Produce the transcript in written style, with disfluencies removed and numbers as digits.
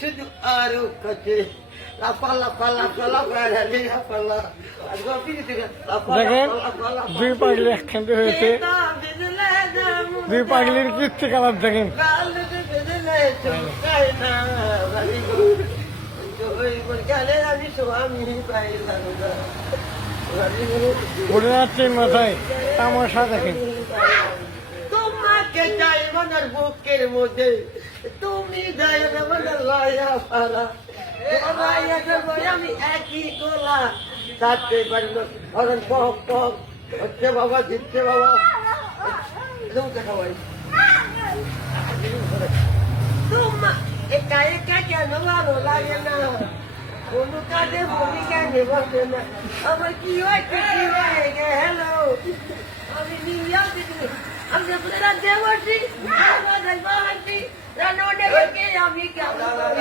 শুধু আরো কাছে লাফা লাফা লাফা লাফা রে লাফা লাফা আজকে ফিরে লাফা দেখেন লাফা লাফা দুই পাগলি একসাথে হয়েছে দুই পাগলির কীর্তি কালার দেখেন আমি স্বামী পাইলাম ঘুরে যাচ্ছেন মাথায় তামাশা দেখেন তোমাকে চাই মনের বুকের মধ্যে তুমি যাই মনের লয়া পারা আমি একই গোলা থাকতে পারি না অনেক পক পক হচ্ছে বাবা জিতছে বাবা খাওয়াই তোমা একা একা কেন ভালো লাগে না কোনো কাজে ভূমিকা নেবছে না আমার কি হয়েছে কি হয়ে গেল আমি নিউ ইয়র্কে আমি আপনারা দেবছি রান্না অনেক আমি কেমন